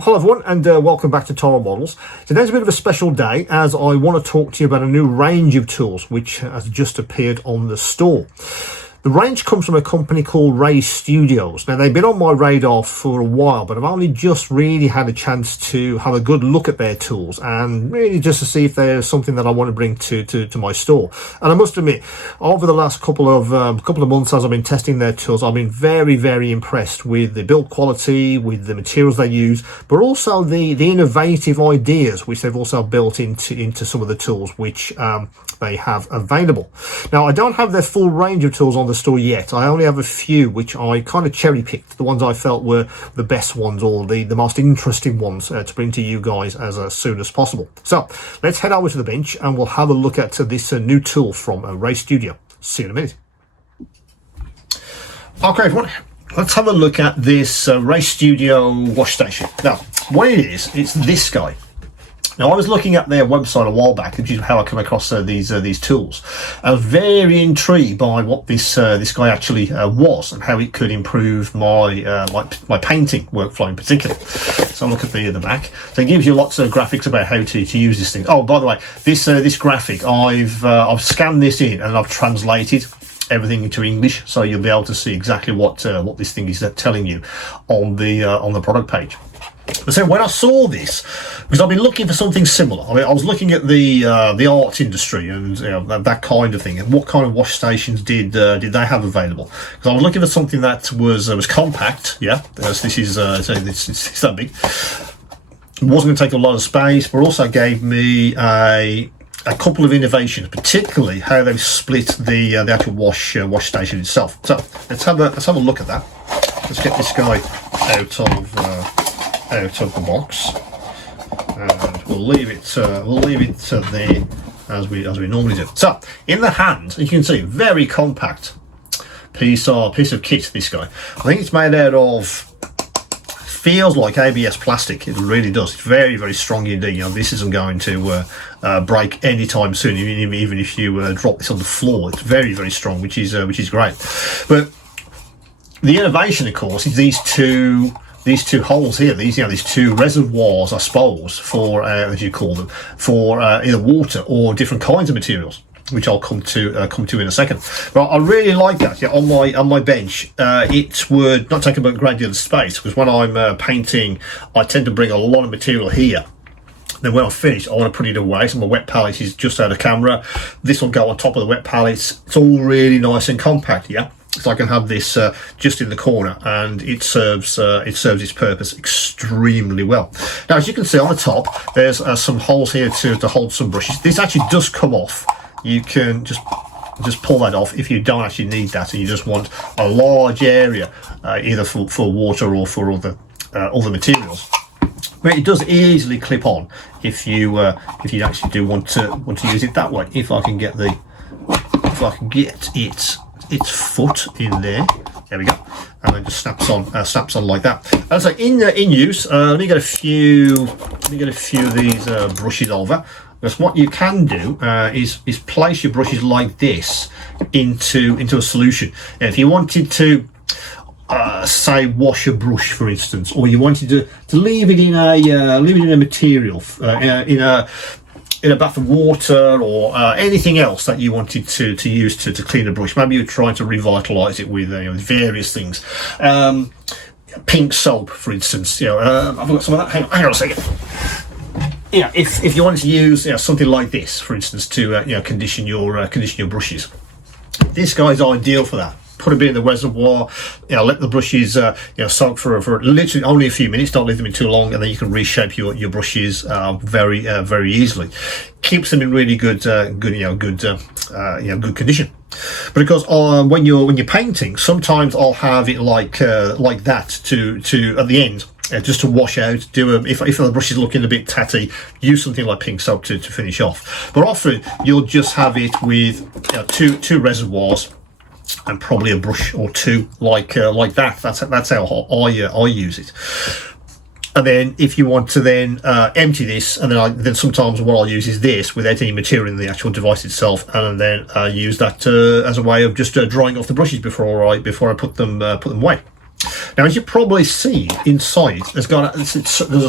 Well, hello everyone, and welcome back to Toro Models. Today's a bit of a special day as I want to talk to you about a new range of tools which has just appeared on the store. The range comes from a company called Ray Studios. Now, they've been on my radar for a while, but I've only just really had a chance to have a good look at their tools and really just to see if there's something that I want to bring to my store. And I must admit, over the last couple of months as I've been testing their tools, I've been very impressed with the build quality, with the materials they use, but also the innovative ideas which they've also built into some of the tools which they have available. Now, I don't have their full range of tools on the store yet. I only have a few which I kind of cherry picked, the ones I felt were the best ones or the most interesting ones to bring to you guys as soon as possible. So let's head over to the bench and we'll have a look at this new tool from Ray Studio. See you in a minute. Okay everyone, let's have a look at this Ray Studio wash station. Now, what it is, it's this guy. Now, I was looking at their website a while back, which is how I come across these tools. I was very intrigued by what this guy actually was and how it could improve my my painting workflow in particular. So look at the back. So it gives you lots of graphics about how to use this thing. Oh, by the way, this graphic, I've scanned this in and I've translated everything into English, so you'll be able to see exactly what this thing is telling you on the product page. So when I saw this, because I've been looking for something similar, I mean, I was looking at the art industry and that kind of thing, and what kind of wash stations did they have available? Because I was looking for something that was compact, yeah, as this is it's that big. It wasn't going to take a lot of space, but also gave me a couple of innovations, particularly how they've split the actual wash station itself. So let's have a look at that. Let's get this guy out of the box, and we'll leave it there as we normally do. So in the hand, you can see very compact piece of kit. This guy, I think it's made out of, feels like ABS plastic. It really does. It's very strong indeed. You know, this isn't going to break anytime soon, even if you drop this on the floor. It's very strong, which is great. But the innovation, of course, is these two holes here, these two reservoirs, I suppose, for as you call them, for either water or different kinds of materials, which I'll come to in a second. But I really like that. Yeah, on my bench, it would not take up a great deal of space, because when I'm painting, I tend to bring a lot of material here. Then when I finish, I want to put it away. So my wet palette is just out of camera. This will go on top of the wet palettes. It's all really nice and compact, yeah. So I can have this just in the corner, and it serves its purpose extremely well. Now, as you can see on the top, there's some holes here to hold some brushes. This actually does come off. You can just pull that off if you don't actually need that, and you just want a large area, either for water or for other materials. But it does easily clip on if you actually do want to use it that way. If I can get its foot in there we go, and it just snaps on like that. And so in use, let me get a few of these brushes over. Because what you can do is place your brushes like this into a solution. And if you wanted to say wash a brush, for instance, or you wanted to leave it in a material, in a bath of water, or anything else that you wanted to use to clean a brush. Maybe you're trying to revitalize it with various things. Pink soap, for instance. I've got some of that. Hang on a second. Yeah, if you wanted to use something like this, for instance, to condition your brushes, this guy's ideal for that. Put a bit in the reservoir, let the brushes soak for literally only a few minutes. Don't leave them in too long, and then you can reshape your brushes very easily. Keeps them in really good condition. But of course, when you're painting, sometimes I'll have it like that to at the end. Just to wash out, if the brush is looking a bit tatty, use something like pink soap to finish off. But often you'll just have it with two reservoirs and probably a brush or two like that. That's how I use it. And then if you want to then empty this, and then sometimes what I'll use is this without any material in the actual device itself, and then use that as a way of just drying off the brushes before I put them away. Now, as you probably see inside, there's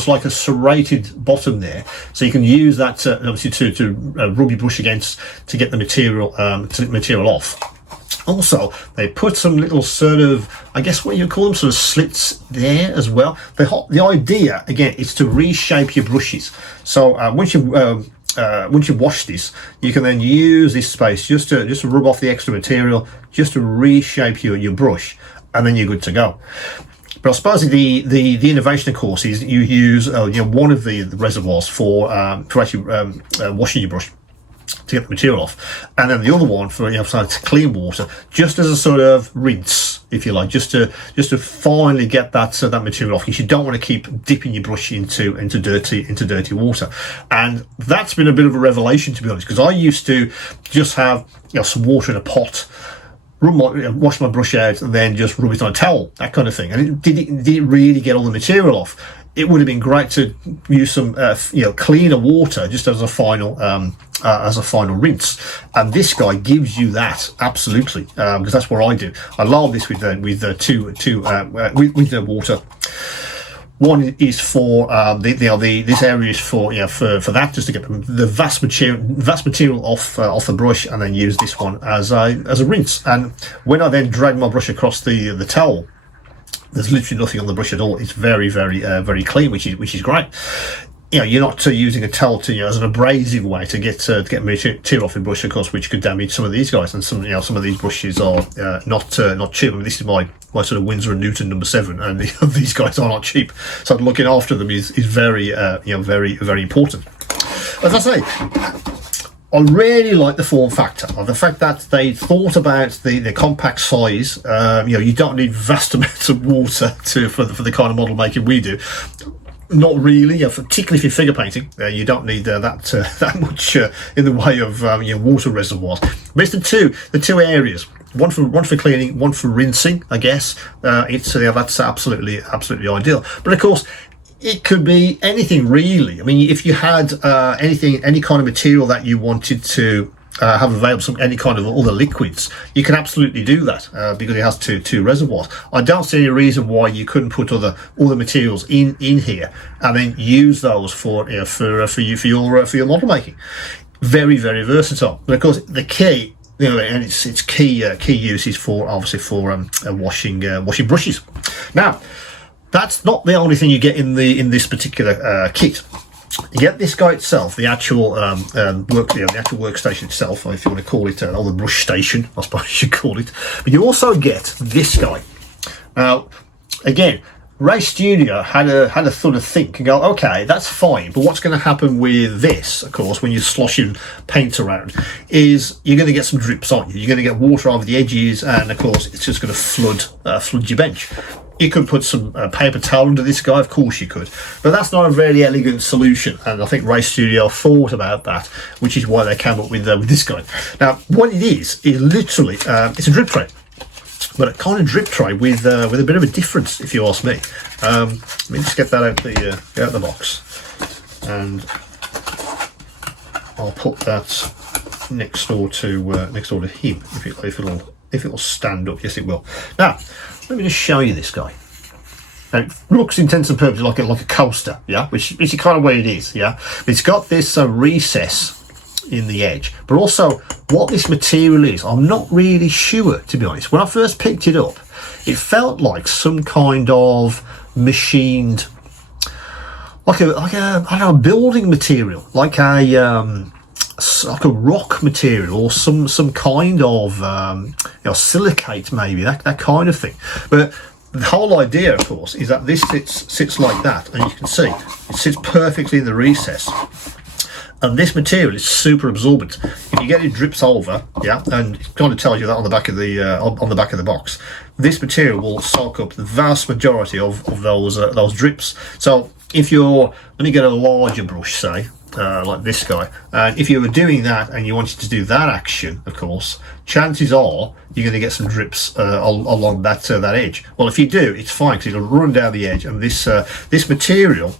like a serrated bottom there, so you can use that obviously to rub your brush against to get the material off. Also, they put some little sort of, I guess what you call them, sort of slits there as well. The idea, again, is to reshape your brushes. So once you wash this, you can then use this space just to rub off the extra material, just to reshape your brush, and then you're good to go. But I suppose the innovation, of course, is you use one of the reservoirs for actually washing your brush to get the material off, and then the other one for clean water, just as a sort of rinse, if you like, just to finally get that material off, because you don't want to keep dipping your brush into dirty water. And that's been a bit of a revelation, to be honest, because I used to just have some water in a pot, wash my brush out, and then just rub it on a towel, that kind of thing, and it didn't really get all the material off. It would have been great to use some cleaner water just as a final rinse, and this guy gives you that absolutely, because that's what I do. I lard this with water. One is for this area is for for that, just to get the vast material off the brush, and then use this one as a rinse. And when I then drag my brush across the towel, there's literally nothing on the brush at all. It's very, very clean, which is great. You're not using a towel as an abrasive way to get material off your brush, of course, which could damage some of these guys. And some of these brushes are not cheap. I mean, this is my sort of Winsor & Newton number 7, and these guys are not cheap. So looking after them is very very important. As I say, I really like the form factor of the fact that they thought about the compact size. You don't need vast amounts of water for the kind of model making we do. Not really, particularly if you're figure painting. You don't need that much in the way of water reservoirs. But it's the two areas. One for cleaning, one for rinsing. I guess that's absolutely ideal. But of course, it could be anything really. I mean, if you had any kind of material that you wanted to have available, any kind of other liquids, you can absolutely do that because it has two reservoirs. I don't see any reason why you couldn't put other materials in here and then use those for your model making. Very, very versatile. But of course, the key, and its key use is for washing brushes. Now, that's not the only thing you get in this particular kit. You get this guy itself, the actual the actual workstation itself, if you want to call it, or the brush station, I suppose you should call it. But you also get this guy. Now, again, Ray Studio had a sort of think and go, okay, that's fine, but what's going to happen with this, of course, when you're sloshing paint around, is you're going to get some drips on you. You're going to get water over the edges, and of course, it's just going to flood your bench. You could put some paper towel under this guy, of course you could, but that's not a very elegant solution, and I think Ray Studio thought about that, which is why they came up with this guy. Now, what it is literally it's a drip tray, but a kind of drip tray with a bit of a difference, if you ask me. Let me just get that out the box, and I'll put that next door to him if it'll stand up. Yes, it will. Now, let me just show you this guy. Now, it looks, intents and purposes, like a coaster, yeah, which is kind of what it is, yeah. It's got this recess in the edge, but also what this material is, I'm not really sure, to be honest. When I first picked it up, it felt like some kind of machined, like a building material, like a rock material, or some kind of silicate, maybe that kind of thing. But the whole idea, of course, is that this sits like that, and you can see it sits perfectly in the recess. And this material is super absorbent. If you get it drips over, yeah, and it kind of tells you that on the back of the box, this material will soak up the vast majority of those drips. So if you're, let me get a larger brush, say, like this guy, and if you were doing that and you wanted to do that action, of course, chances are you're going to get some drips along that edge. Well, if you do, it's fine, because it'll run down the edge, and this material,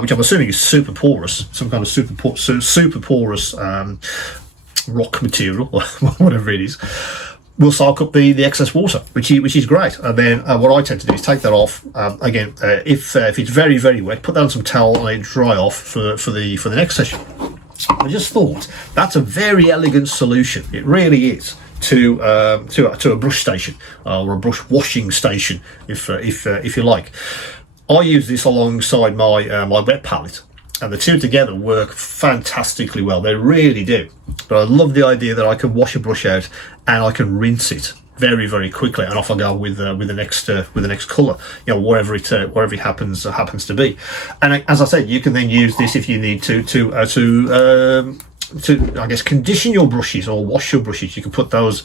which I'm assuming is super porous, some kind of super porous rock material, or whatever it is, will soak up the excess water, which is great. And then what I tend to do is take that off. Again, if it's very, very wet, put that on some towel and let it dry off for the next session. I just thought that's a very elegant solution. It really is. To a brush station or a brush washing station, if you like. I use this alongside my my wet palette, and the two together work fantastically well. They really do. But I love the idea that I can wash a brush out and I can rinse it very, very quickly, and off I go with the next colour, you know, wherever it happens to be. And as I said, you can then use this if you need to I guess condition your brushes or wash your brushes. You can put those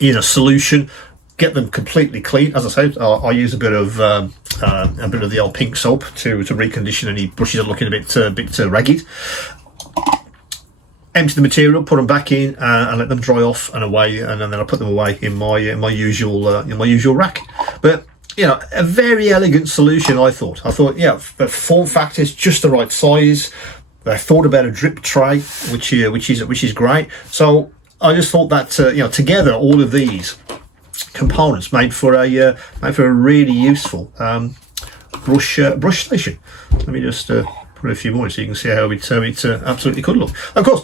in a solution, get them completely clean. As I said, I use a bit of the old pink soap to recondition any brushes that are looking a bit ragged. Empty the material, put them back in, and let them dry off and away, and then I put them away in my usual rack. But you know, a very elegant solution. I thought, yeah, the form factor is just the right size. I thought about a drip tray, which is great. So I just thought that you know, together all of these components made for a really useful brush station. Let me just put a few more so you can see how it absolutely could look. Of course,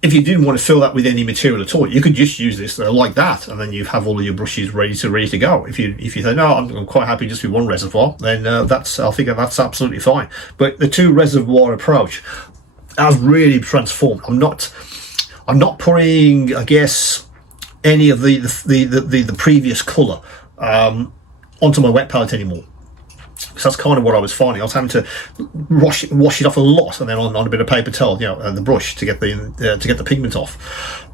if you didn't want to fill that with any material at all, you could just use this like that, and then you have all of your brushes ready to go. If you say no, I'm quite happy just with one reservoir, then I think that's absolutely fine. But the two reservoir approach has really transformed. I'm not putting, I guess, any of the previous colour onto my wet palette anymore. Because that's kind of what I was finding. I was having to wash it off a lot, and then on a bit of paper towel, you know, and the brush to get the pigment off,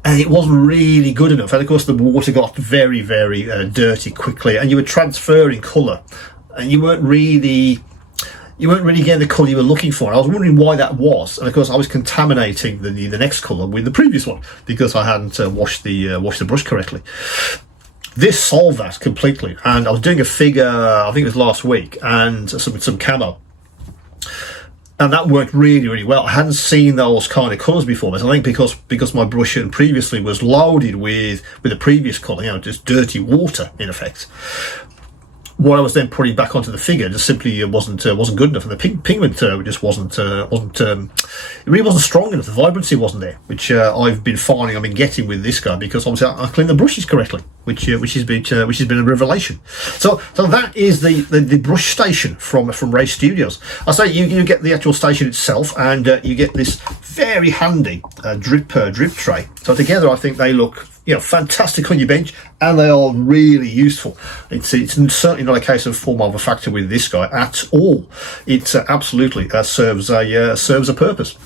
and it wasn't really good enough. And of course, the water got very, very dirty quickly, and you were transferring colour, and you weren't really getting the colour you were looking for. And I was wondering why that was, and of course, I was contaminating the next colour with the previous one because I hadn't washed the brush correctly. This solved that completely, and I was doing a figure, I think it was last week, and some camo, and that worked really, really well. I hadn't seen those kind of colours before, but I think because my brush previously was loaded with the previous colour, you know, just dirty water in effect. What I was then putting back onto the figure just simply wasn't good enough, and the pigment just wasn't it really wasn't strong enough. The vibrancy wasn't there, which I've been finding I've been getting with this guy, because obviously I clean the brushes correctly, which has been a revelation. So that is the brush station from Ray Studios. I say you get the actual station itself, and you get this very handy drip tray. So together I think they look, you know, fantastic on your bench, and they are really useful. It's certainly not a case of form over factor with this guy at all. It absolutely serves a purpose.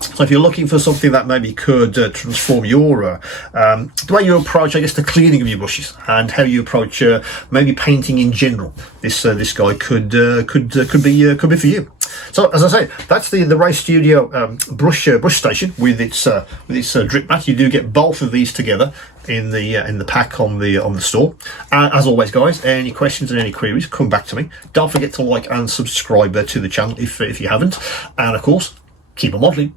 So if you're looking for something that maybe could transform your the way you approach, I guess, the cleaning of your brushes and how you approach maybe painting in general, this guy could be for you. So as I say, that's the Ray Studio brush station with its drip mat. You do get both of these together in the pack on the store. As always, guys, any questions and any queries, come back to me. Don't forget to like and subscribe to the channel if you haven't, and of course, keep on modelling.